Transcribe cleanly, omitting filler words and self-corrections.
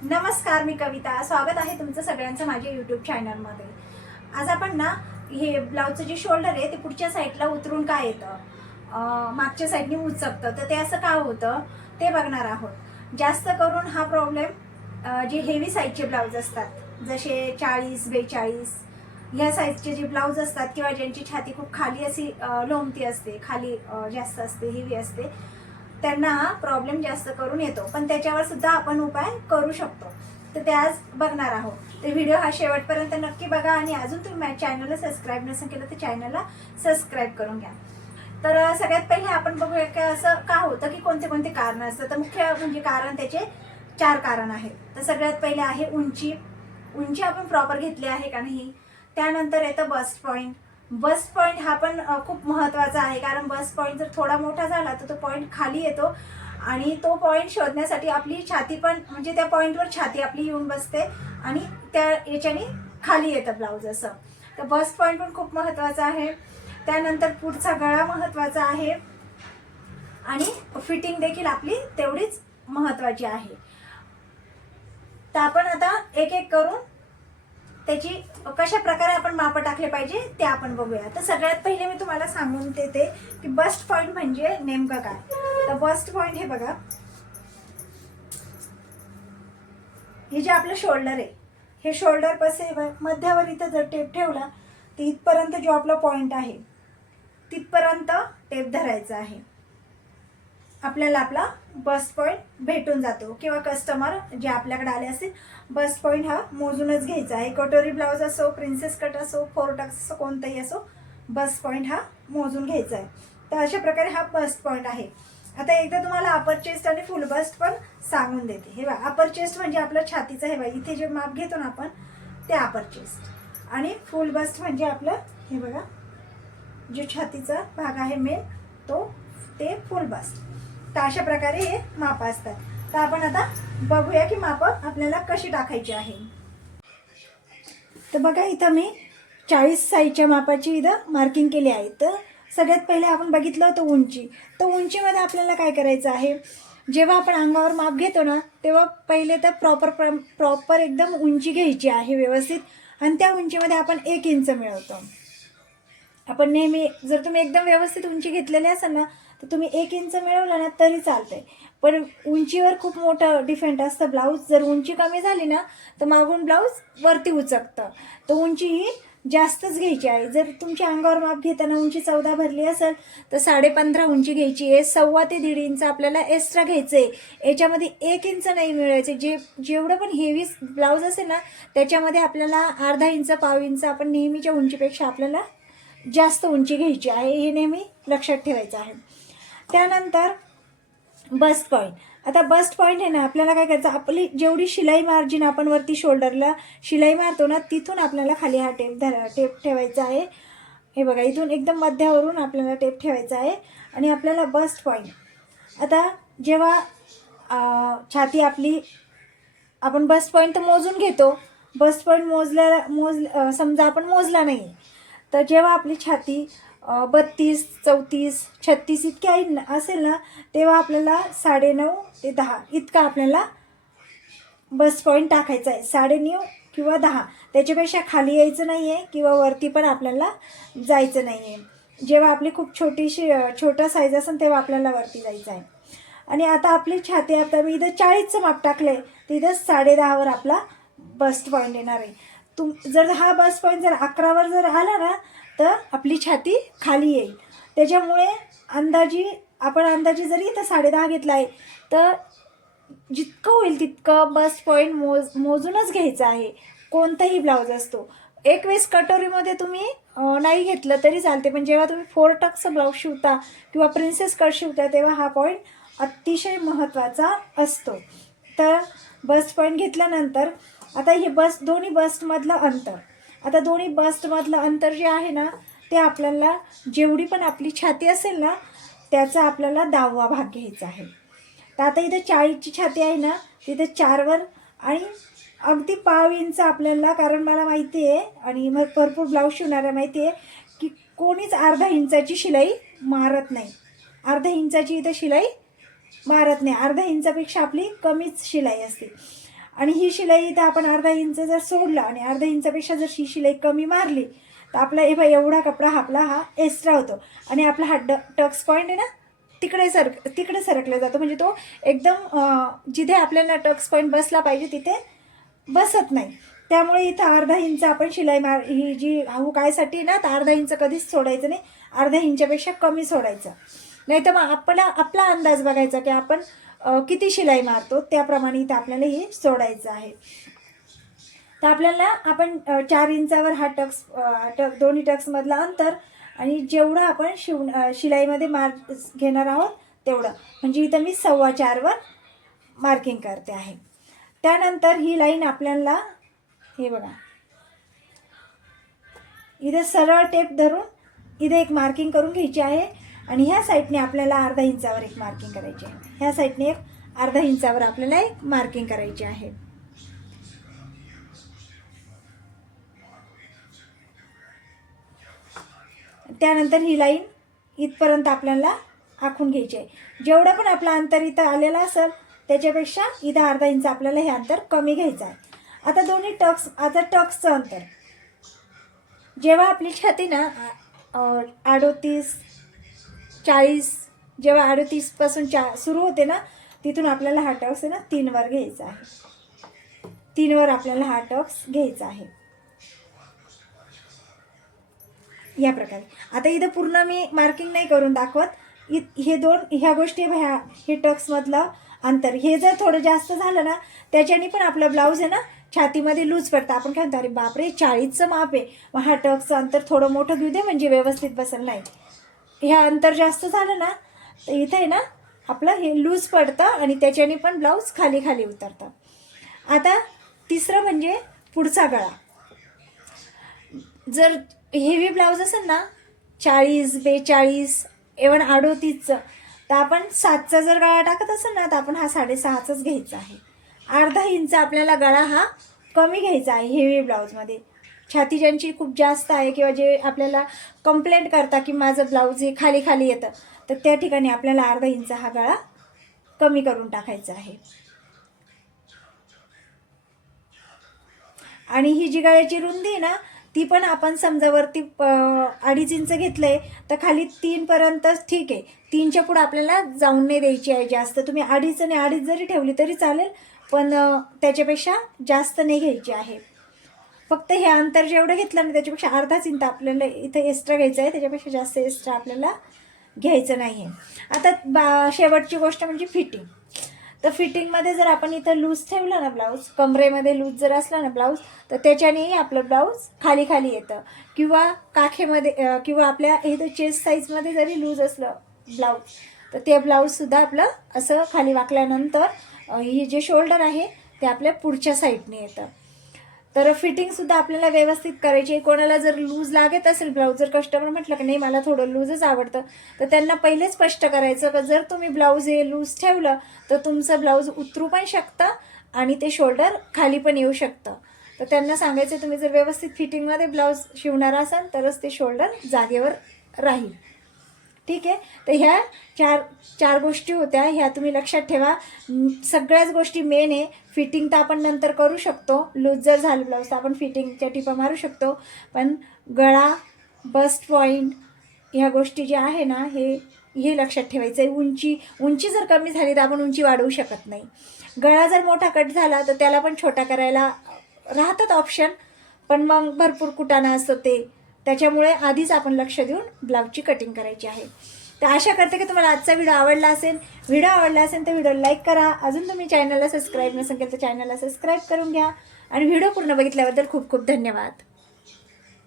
नमस्कार, मी कविता. स्वागत आहे तुमचं सगळ्यांचं माझ्या यूट्यूब चॅनलमध्ये. आज आपण ना हे ब्लाऊजचं जे शोल्डर आहे ते पुढच्या साईडला उतरून काय येतं, मागच्या साईडने उचकतं, तर ते असं का होतं ते बघणार आहोत. जास्त करून हा प्रॉब्लेम जे हेवी साईजचे ब्लाऊज असतात, जसे 40-42 ह्या साईजचे जे ब्लाऊज असतात किंवा ज्यांची छाती खूप खाली अशी लोंबती असते, खाली जास्त असते, हेवी असते, त्यांना हा प्रॉब्लेम जास्त करून येतो. पण त्याच्यावर सुद्धा आपण उपाय करू शकतो. तर ते आज बघणार आहोत. तर व्हिडिओ हा शेवटपर्यंत नक्की बघा आणि अजून तुम्ही माझ्या चॅनलला सबस्क्राईब नसेल केलं तर चॅनलला सबस्क्राईब करून घ्या. तर सगळ्यात पहिले आपण बघूया की असं का होतं, की कोणते कोणते कारण असतात. तर मुख्य म्हणजे कारण त्याचे 4 कारण आहेत. तर सगळ्यात पहिले आहे उंची. उंची आपण प्रॉपर घेतली आहे का नाही. त्यानंतर येतं बस्ट पॉईंट. बस्ट पॉईंट हा पण खूप महत्त्वाचा आहे, कारण बस्ट पॉईंट जर थोडा मोठा झाला तर तो पॉईंट खाली येतो आणि तो पॉईंट शोधण्यासाठी आपली छाती पण म्हणजे त्या पॉईंटवर छाती आपली येऊन बसते आणि त्या याच्याने खाली येतं ब्लाऊज असं. तर बस्ट पॉईंट पण खूप महत्त्वाचा आहे. त्यानंतर पुढचा गळा महत्त्वाचा आहे आणि फिटिंग देखील आपली तेवढीच महत्त्वाची आहे. तर आपण आता एक एक करून त्याची कशा प्रकारे आपण माप टाकले पाहिजे ते आपण बघूया. तर सगळ्यात पहिले मी तुम्हाला सांगून देते की बस्ट पॉईंट म्हणजे नेमकं काय. तर बस्ट पॉईंट हे बघा, हे जे आपलं शोल्डर आहे, हे शोल्डर पसे मध्यावर इथं जर टेप ठेवला तर इथपर्यंत जो आपला पॉईंट आहे तिथपर्यंत टेप धरायचा आहे. आपल्याला आपला बस्ट पॉईंट भेटून जातो. किंवा कस्टमर जे आपल्याकडे आले असतील, बस्ट पॉईंट हा मोजूनच घ्यायचा आहे. कटोरी ब्लाऊज असो, प्रिन्सेस कट असो, 4 टक्स असो, कोणताही असो, बस्ट पॉईंट हा मोजून घ्यायचा आहे. तर अशा प्रकारे हा बस्ट पॉईंट आहे. आता एकदा तुम्हाला अपर चेस्ट आणि फुल बस्ट पण सांगून देते. हे बघा, अपर चेस्ट म्हणजे आपलं छातीचं, हे बघा इथे जे माप घेतो ना आपण ते अपर चेस्ट, आणि फुल बस्ट म्हणजे आपलं हे बघा जो छातीचा भाग आहे मेन तो, ते फुल बस्ट. तर अशा प्रकारे हे माप असतात. तर आपण आता बघूया की माप आपल्याला कशी टाकायची आहे. तर बघा, इथं मी 40 साईजच्या मापाची इथं मार्किंग केली आहे. तर सगळ्यात पहिले आपण बघितलं होतं उंची. तर उंचीमध्ये आपल्याला काय करायचं आहे, जेव्हा आपण अंगावर माप घेतो ना तेव्हा पहिले तर प्रॉपर एकदम उंची घ्यायची आहे व्यवस्थित, आणि त्या उंचीमध्ये आपण 1 इंच मिळवतो. आपण नेहमी जर तुम्ही एकदम व्यवस्थित उंची घेतलेली असेल ना तर तुम्ही 1 इंच मिळवलं ना तरी चालतंय. पण उंचीवर खूप मोठं डिफेंट असतं. ब्लाऊज जर उंची कमी झाली ना तर मागून ब्लाऊज वरती उचकतं. तर उंची ही जास्तच घ्यायची आहे. जर तुमच्या अंगावर माप घेताना उंची 14 भरली असेल तर 15.5 उंची घ्यायची आहे. 1.25 ते 1.5 इंच आपल्याला एक्स्ट्रा घ्यायचं आहे. याच्यामध्ये 1 इंच नाही मिळवायचं. जेवढं पण हेवी ब्लाऊज असेल ना त्याच्यामध्ये आपल्याला अर्धा इंच, पाव इंच आपण नेहमीच्या उंचीपेक्षा आपल्याला जास्त उंची घ्यायची आहे. हे नेहमी लक्षात ठेवायचं आहे. त्यानंतर बस्ट पॉईंट. आता बस्ट पॉईंट आहे ना, आपल्याला काय करायचं, आपली जेवढी शिलाई मार्जिन आपण वरती शोल्डरला शिलाई मारतो ना तिथून आपल्याला खाली हा टेप ठेवायचा आहे. हे बघा, इथून एकदम मध्यावरून आपल्याला टेप ठेवायचा आहे. आणि आपल्याला बस्ट पॉईंट, आता जेव्हा छाती आपली, आपण बस्ट पॉईंट तर मोजून घेतो. बस्ट पॉईंट समजा आपण मोजला नाही तर जेव्हा आपली छाती 32, 34, 36 इतकी असेल ना तेव्हा आपल्याला 9.5 ते 10 इतका आपल्याला बस्ट पॉईंट टाकायचा आहे. 9.5 किंवा 10, त्याच्यापेक्षा खाली यायचं नाही आहे किंवा वरती पण आपल्याला जायचं नाही आहे. जेव्हा आपली खूप छोटा साईज असेल तेव्हा आपल्याला वरती जायचं आहे. आणि आता आपली छाती, आता मी इथं 40चं माप टाकलं आहे तर इथं 10.5वर आपला बस्ट पॉईंट येणार आहे. जर हा बस्ट पॉईंट जर 11वर जर आला ना तर आपली छाती खाली येईल. त्याच्यामुळे अंदाजी जरी इथं 10.5 घेतला आहे तर जितकं होईल तितकं बस्ट पॉईंट मोजूनच घ्यायचं आहे. कोणताही ब्लाऊज असतो. एक वेळेस कटोरीमध्ये तुम्ही नाही घेतलं तरी चालते, पण जेव्हा तुम्ही 4 टक्सचं ब्लाऊज शिवता किंवा प्रिन्सेस कट शिवता तेव्हा हा पॉईंट अतिशय महत्त्वाचा असतो. तर बस्ट पॉईंट घेतल्यानंतर आता हे दोन्ही बस्टमधलं अंतर, आता दोन्ही बस्टमधलं अंतर जे आहे ना ते आपल्याला, जेवढी पण आपली छाती असेल ना त्याचा आपल्याला 10वा भाग घ्यायचा आहे. तर आता इथं 40ची छाती आहे ना तिथं 4वर आणि अगदी पाव इंच आपल्याला, कारण मला माहिती आहे आणि मग भरपूर ब्लाऊज शिवणाऱ्या माहिती आहे की कोणीच अर्धा इंचाची शिलाई मारत नाही. अर्धा इंचाची इथं शिलाई मारत नाही. अर्धा इंचापेक्षा आपली कमीच शिलाई असते. आणि ही शिलाई इथं आपण अर्धा इंच जर सोडलं आणि अर्धा इंचापेक्षा जर ही शिलाई कमी मारली तर आपला एवढा कपडा आपला हा एक्स्ट्रा होतो आणि आपला हा टक्स पॉईंट आहे ना तिकडे सरकला जातो, म्हणजे तो एकदम जिथे आपल्याला टक्स पॉईंट बसला पाहिजे तिथे बसत नाही. त्यामुळे इथं अर्धा इंच आपण शिलाई ही जी हुकायसाठी ना तर अर्धा इंच कधीच सोडायचं नाही, अर्धा इंचापेक्षा कमी सोडायचं. नाही तर मग आपला अंदाज बघायचा की आपण किती शिलाई मारतो त्याप्रमाणे इथं आपल्याला हे सोडायचं आहे. तर आपल्याला आपण 4 इंचावर हा दोन्ही टक्समधला अंतर आणि जेवढं आपण शिलाईमध्ये घेणार आहोत तेवढं, म्हणजे इथं मी 4.25 वर मार्किंग करते आहे. त्यानंतर ही लाईन आपल्याला हे बघा इथे सरळ टेप धरून इथे एक मार्किंग करून घ्यायची आहे आणि ह्या साईडने आपल्याला अर्धा इंचावर एक मार्किंग करायची आहे. ह्या साईडने एक अर्धा इंचावर आपल्याला एक मार्किंग करायची आहे. त्यानंतर ही लाईन इथपर्यंत आपल्याला आखून घ्यायची आहे. जेवढं पण आपलं अंतर इथं आलेलं असेल त्याच्यापेक्षा इथं अर्धा इंच आपल्याला हे अंतर कमी घ्यायचं आहे. आता दोन्ही टक्सचं अंतर जेव्हा आपली छाती ना 38-40 जेव्हा 38 पासून सुरू होते ना तिथून आपल्याला हा टक्स आहे ना 3 वर घ्यायचा आहे. 3 वर आपल्याला हा टक्स घ्यायचा आहे या प्रकारे. आता इथं पूर्ण मी मार्किंग नाही करून दाखवत. ह्या गोष्टी हे टक्समधलं अंतर हे जर थोडं जास्त झालं ना त्याच्याने पण आपलं ब्लाऊज आहे ना छातीमध्ये लूज पडतं. आपण काय म्हणतो अरे बापरे 40चं माप आहे, मग हा टक्सचं अंतर थोडं मोठं घेऊ दे म्हणजे व्यवस्थित बसेल. नाही, ह्या अंतर जास्त झालं ना तर इथं आहे ना आपलं हे लूज पडतं आणि त्याच्याने पण ब्लाऊज खाली खाली उतरतं. आता तिसरं म्हणजे पुढचा गळा. जर हेवी ब्लाऊज असेल ना 40-42 इव्हन 38चं तर आपण 7चा जर गळा टाकत असेल ना तर आपण हा 6.5चाच घ्यायचा आहे. अर्धा इंच आपल्याला गळा हा कमी घ्यायचा आहे हेवी ब्लाऊजमध्ये. छाती ज्यांची खूप जास्त आहे किंवा जे आपल्याला कंप्लेंट करता की माझं ब्लाऊज हे खाली खाली येतं तर त्या ठिकाणी आपल्याला अर्धा इंच हा गळा कमी करून टाकायचा आहे. आणि ही जी गळ्याची रुंदी आहे ना ती पण आपण समजा वरती 2.5 इंच घेतलंय तर खाली 3 पर्यंतच ठीक आहे. 3च्या पुढे आपल्याला जाऊन नाही द्यायची आहे जास्त. तुम्ही 2.5 आणि 2.5 जरी ठेवली तरी चालेल, पण त्याच्यापेक्षा जास्त नाही घ्यायची आहे. फक्त हे अंतर जेवढं घेतलं ना त्याच्यापेक्षा अर्धाच इंच आपल्याला इथं एक्स्ट्रा घ्यायचं आहे, त्याच्यापेक्षा जास्त एक्स्ट्रा आपल्याला घ्यायचं नाही आहे. आता शेवटची गोष्ट म्हणजे फिटिंग. तर फिटिंगमध्ये जर आपण इथं लूज ठेवलं ना ब्लाऊज, कमरेमध्ये लूज जर असला ना ब्लाऊज तर त्याच्यानेही आपलं ब्लाऊज खाली खाली येतं. किंवा काखेमध्ये किंवा आपल्या इथं चेस्ट साईजमध्ये जरी लूज असलं ब्लाऊज तर ते ब्लाऊजसुद्धा आपलं असं खाली वाकल्यानंतर हे जे शोल्डर आहे ते आपल्या पुढच्या साईडने येतं. तर फिटिंगसुद्धा आपल्याला व्यवस्थित करायची आहे. कोणाला जर लूज लागत असेल ब्लाऊज, जर कस्टमर म्हटलं की नाही मला थोडं लूजच आवडतं तर त्यांना पहिले स्पष्ट करायचं की जर तुम्ही ब्लाऊज हे लूज ठेवलं तर तुमचं ब्लाऊज उतरू पण शकतं आणि ते शोल्डर खाली पण येऊ शकतं. तर त्यांना सांगायचं तुम्ही जर व्यवस्थित फिटिंगमध्ये ब्लाऊज शिवणार असाल तरच ते शोल्डर जागेवर राहील. ठीक आहे. तर ह्या चार गोष्टी होत्या, ह्या तुम्ही लक्षात ठेवा. सगळ्याच गोष्टी मेन आहे. फिटिंग तर आपण नंतर करू शकतो, लूज जर झालं ब्लाऊज तर आपण फिटिंगच्या टिपा मारू शकतो, पण गळा, बस्ट पॉईंट ह्या गोष्टी ज्या आहे ना हे लक्षात ठेवायचं आहे. उंची जर कमी झाली तर आपण उंची वाढवू शकत नाही. गळा जर मोठा कट झाला तर त्याला पण छोटा करायला राहतात ऑप्शन, पण मग भरपूर कुटाणा असतो त्याच्यामुळे आधीच आपण लक्ष देऊन ब्लाऊजची कटिंग करायची आहे. तर आशा करते की तुम्हाला आजचा व्हिडिओ आवडला असेल. व्हिडिओ आवडला असेल तर व्हिडिओ लाईक करा. अजून तुम्ही चॅनलला सबस्क्राईब नसेल केलं तर चॅनलला सबस्क्राईब करून घ्या. आणि व्हिडिओ पूर्ण बघितल्याबद्दल खूप खूप धन्यवाद.